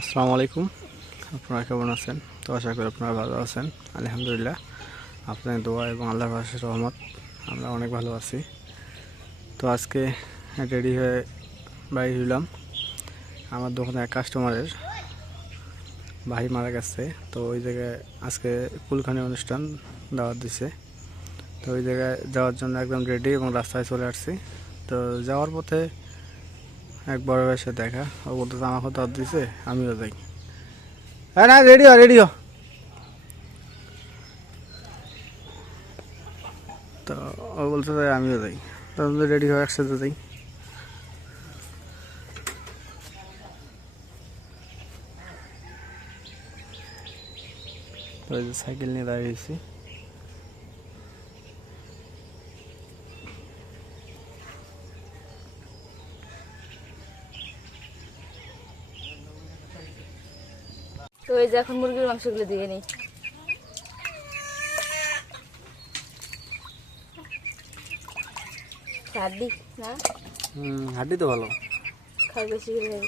আসসালামু আলাইকুম। আপনারা কেমন আছেন? তো আশা করি আপনারা ভালো আছেন। আলহামদুলিল্লাহ, আপনাদের দোয়া এবং আল্লাহর অশেষ রহমত আমরা অনেক ভালো আছি। তো আজকে রেডি হয়ে বাড়ি হইলাম। আমার দোকানে এক কাস্টমারের ভাই মারা গেছে, তো ওই জায়গায় আজকে কুলখানি অনুষ্ঠান দাওয়াত দিছে। তো ওই জায়গায় যাওয়ার জন্য একদম রেডি এবং রাস্তায় চলে আসছি। তো যাওয়ার পথে এক বড় ভাইয়ের সাথে দেখা, ও বলতেছে আমাকে দাওয়াত দিছে, আমিও যাই। হ্যাঁ না, রেডি হ রেডি হ। তো ও বলছে যে আমিও যাই, তাহলে রেডি হয়ে একসাথে যাই। তো এই যে সাইকেল নিয়ে দাঁড়িয়ে গেছি। তো এই যে এখন মুরগির মাংসগুলো দিয়ে নেই। হাড্ডি না, হাড্ডি তো ভালো। খাই বেশি করে খাই।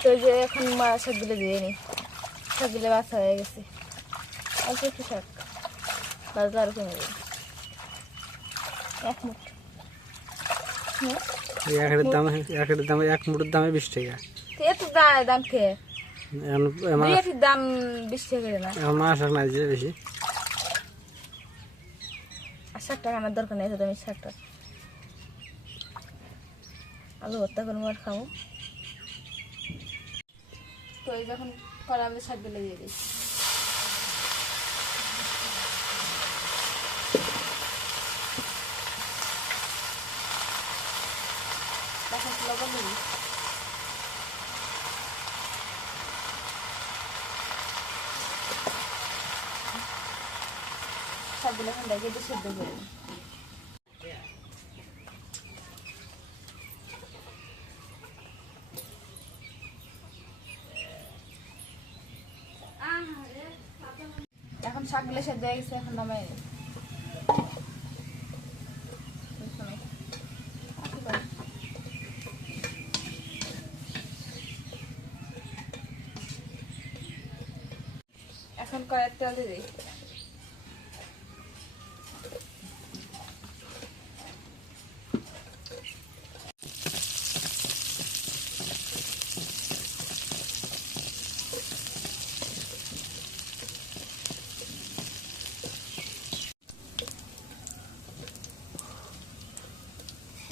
তো এই যে এখন মা শাকগুলো দিয়ে নেই। শাকগুলো বাছা হয়ে গেছে, অল্প একটু শাক বাজলে আরো কমে যাবে। এক মুঠ একের দামে এক মুঠের দামে 20 টাকা। এত দাম খেয়ে বিরিয়ানির দাম 20 টাকা করে না। এখন মাছ নাই যে বেশি। আর শাকটা আনার দরকার নেই, আমি শাকটা আলু ভর্তা করবো আর খাবো। তো এই যখন করা আমি শাকগুলো দিয়ে দিই। তখন লবণ দিবি। শাকগুলো এখন দেখে একটু সিদ্ধ করে নিই। এখন শাকগুলো সেদ্ধ হয়ে গেছে, এখন নামাই নিই। এখন কড়াইয়ের তেল দিয়ে দিই।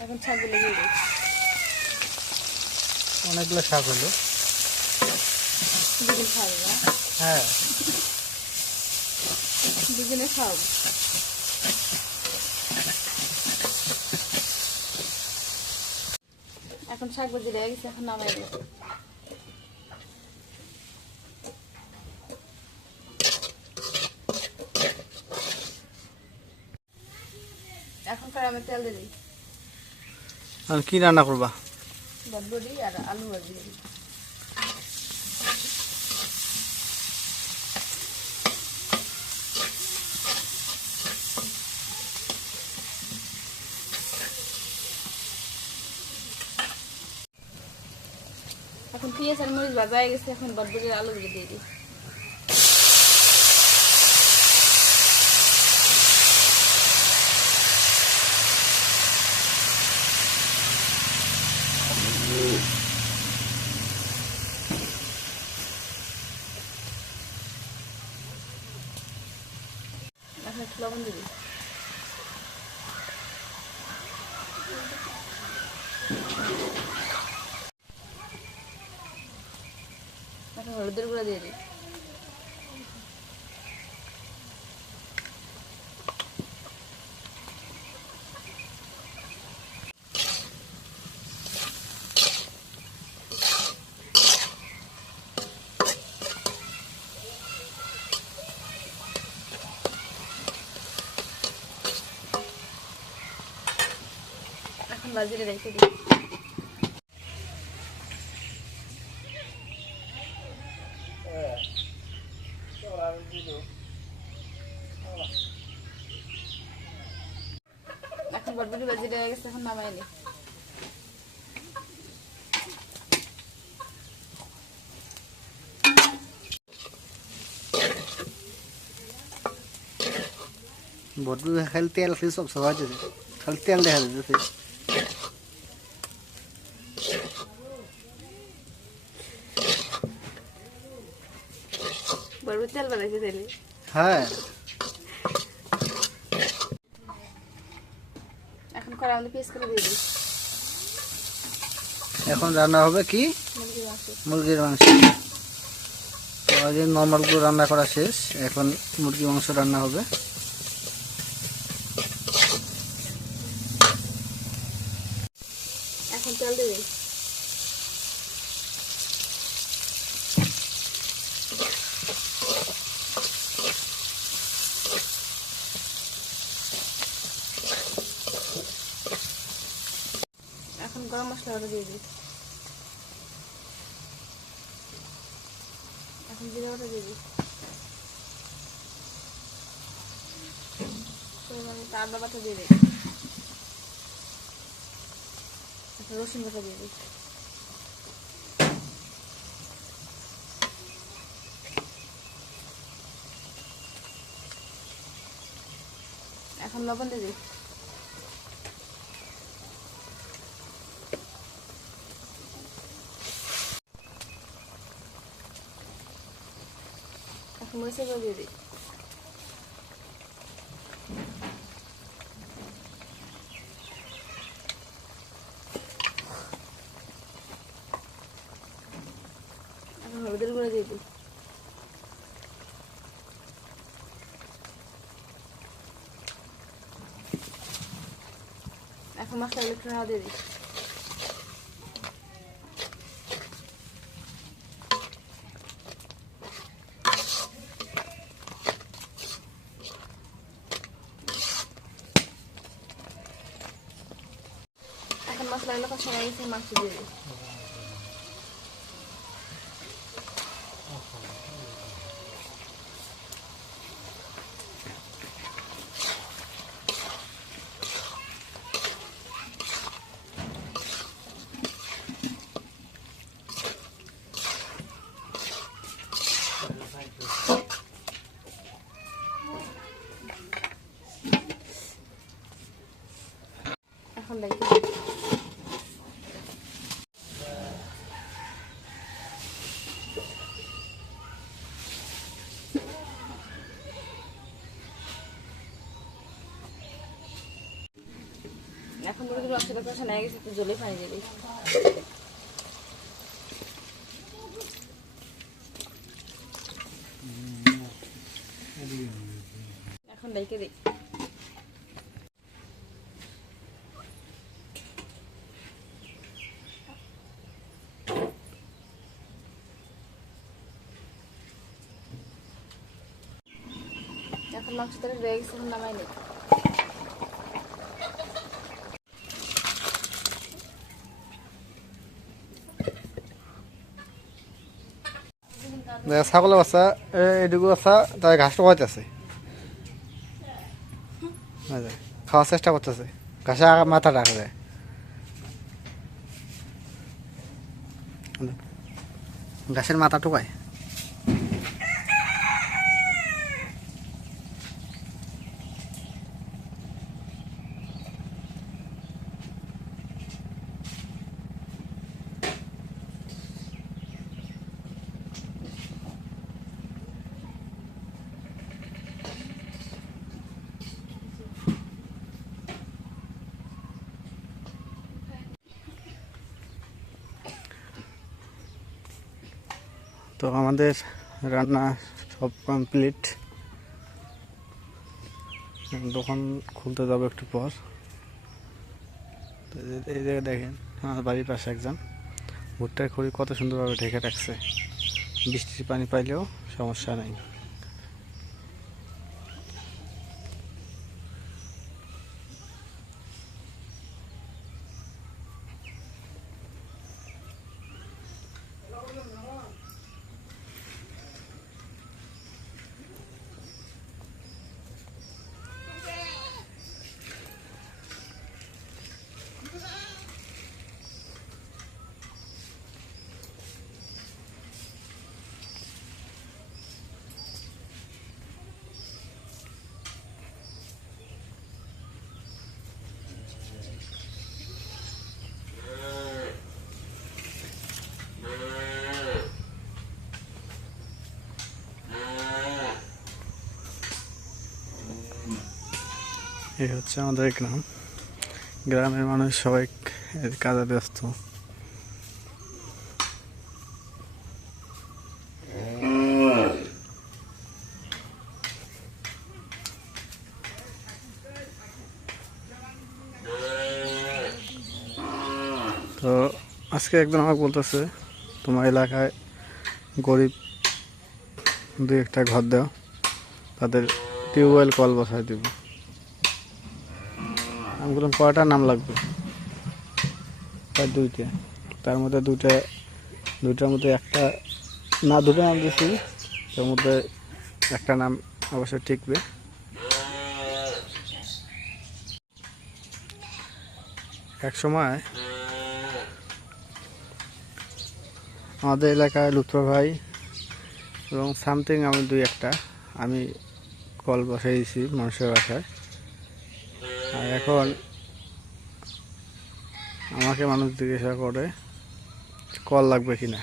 এখন শাকগুলো দিয়ে দিই। অনেকগুলো শাক হলো। দুদিন খাবো না? হ্যাঁ, দুদিনে খাবো। এখন শাক ভাজি লেগে গেছে, এখন নামাই দিই। এখন করে আমি তেল দিয়ে দিই। আর কি রান্না করবা? বটবটি আর আলু ভাজি দিই। এখন পেঁয়াজ আর মরিচ ভাজা হয়ে গেছে, এখন বটবটির আলুগুলো দিয়ে দিই। এখন একটু লবণ দিয়ে দিই। এখন হলুদের গুঁড়ো দিয়ে দিই। এখন বাজিরে রেখে দিই। বটবটি ভাজি হয়ে গেছে, এখন নামাই নি। বটবটি খালি তেল খেয়ে সব সবাই যেতে, খালি তেল দেখা যেতে। বটবটি তেল বানাইছে তেলে। হ্যাঁ, এখন কড়াই মধ্যে পেস্ট করে দিয়ে দিই এখন রান্না হবে কি? মুরগির মাংস। মুরগির মাংস। নর্মাল গুলো রান্না করা শেষ, এখন মুরগির মাংস রান্না হবে। এখন তেল দিয়ে দিই। এখন গরম মশলাটা দিয়ে দিই। এখন জিরা বাটা দিয়ে দিই। আদা বাটা দিয়ে দিই। রসুন বাটা দিয়ে দিই। এখন লবণ দিয়ে দিই। এখন মরিচের গুঁড়ো দিয়ে দিই। এখন হলুদের গুঁড়ো দিয়ে দিই। এখন মশলাগুলো একটু নাড়া দিয়ে দিই। এখন মশলাগুলো কষা হয়ে গেছে, মাংস দিয়ে দিই। এখন দেখি এখন মুরগির মাংসটা কষা হয়ে গেছে, একটু জলে পানি দিয়ে দিই। এখন ডেকে দিই। এখন মাংসটা রয়ে গেছে, এখন নামাই নিই। ছাগলের বাচ্চা এটুকু বাচ্চা তাই ঘাসটা খাওয়াইতেছে, খাওয়ার চেষ্টা করতেছে, ঘাসে মাথা রাখা যায়। ঘাসের মাথা টোকায়। তো আমাদের রান্না সব কমপ্লিট, দোকান খুলতে যাবো একটু পর। তো এই জায়গায় দেখেন আমার বাড়ির পাশে একজন ভুট্টার খড়ি কত সুন্দরভাবে ঢেকে রাখছে, বৃষ্টির পানি পাইলেও সমস্যা নাই। এই হচ্ছে আমাদের গ্রাম। গ্রামের মানুষ সবাই কাজে ব্যস্ত। তো আজকে একজন আমাকে বলতেছে, তোমার এলাকায় গরিব দুই একটা ঘর দাও, তাদের টিউবওয়েল কল বসায় দিব। আমি বললাম কয়টা নাম লাগবে? প্রায় দুইটা। তার মধ্যে দুইটার মধ্যে একটা না, দুটো নাম দিয়েছি, তার মধ্যে একটা নাম অবশ্যই টিকবে। এক সময় আমাদের এলাকায় লুৎফর ভাই এবং সামথিং আমি দুই একটা আমি কল বসাই দিয়েছি মানুষের বাসায়। আর এখন আমাকে মানুষ জিজ্ঞাসা করে কল লাগবে কিনা।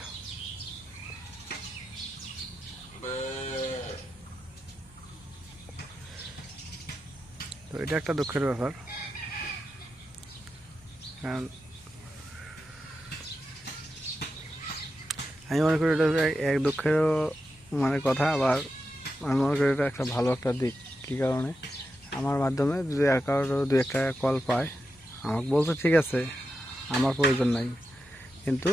তো এটা একটা দুঃখের ব্যাপার, কারণ আমি মনে করি এটা এক দুঃখেরও মানে কথা, আবার আমি মনে করি এটা একটা ভালো একটা দিক। কী কারণে? আমার মাধ্যমে যদি কারো দু একটা কল পায়, আমাকে বলতে ঠিক আছে আমার প্রয়োজন নাই, কিন্তু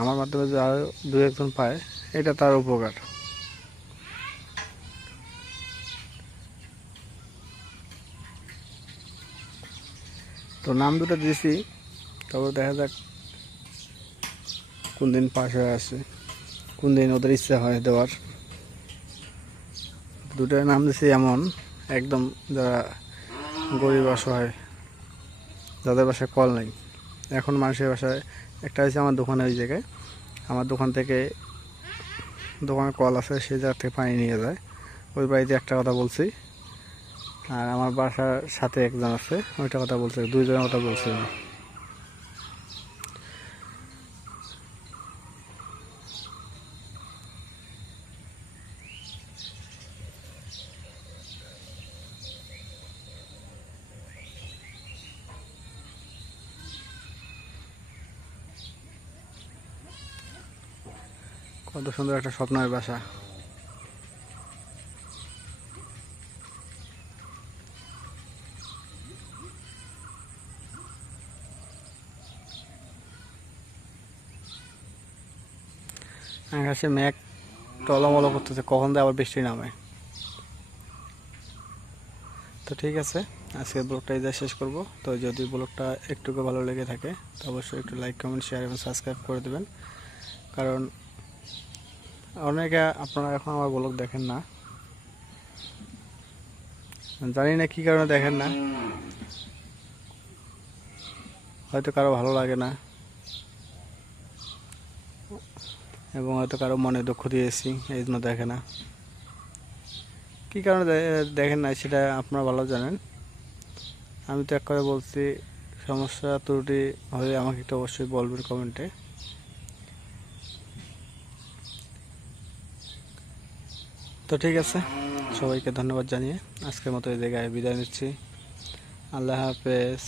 আমার মাধ্যমে যদি আরও দু একজন পায়, এটা তার উপকার। তো নাম দুটো দিয়েছি, তবে দেখা যাক কোন দিন পাশ হয়ে আসে, কোন দিন ওদের ইচ্ছা হয় দেওয়ার। দুটো নাম দিয়েছি এমন একদম যারা গরিব অসহায়, যাদের বাসায় কল নেই। এখন মানুষের বাসায় একটা হয়েছে আমার দোকানে, ওই জায়গায় আমার দোকান থেকে দোকানে কল আছে, সেই জায়গা থেকে পানি নিয়ে যায়। ওই বাড়িতে একটা কথা বলছি, আর আমার বাসার সাথে একজন আছে, ওইটা কথা বলছে, দুইজনের কথা বলছি আমি। কত সুন্দর একটা স্বপ্নের বাসা। আকাশে মেঘ টলমল করতেছে, কখন দিয়ে আবার বৃষ্টি নামে। তো ঠিক আছে, আজকের ব্লগটা এই শেষ করব। তো যদি ব্লগটা একটুকু ভালো লেগে থাকে, তো অবশ্যই একটু লাইক, কমেন্ট, শেয়ার এবং সাবস্ক্রাইব করে দেবেন। কারণ অনেকে আপনারা এখন আমার ব্লগ দেখেন না, জানি না কী কারণে দেখেন না, হয়তো কারো ভালো লাগে না, এবং হয়তো কারো মনে দুঃখ দিয়েছি, এই জন্য দেখে না। কী কারণে দেখেন না সেটা আপনারা ভালো জানেন। আমি তো এক করে বলছি, সমস্যা ত্রুটি হলে আমাকে একটু অবশ্যই বলবেন কমেন্টে। তো ঠিক আছে, সবাইকে ধন্যবাদ জানিয়ে আজকের মতো এই জায়গায় বিদায় নিচ্ছি। আল্লাহ হাফেজ।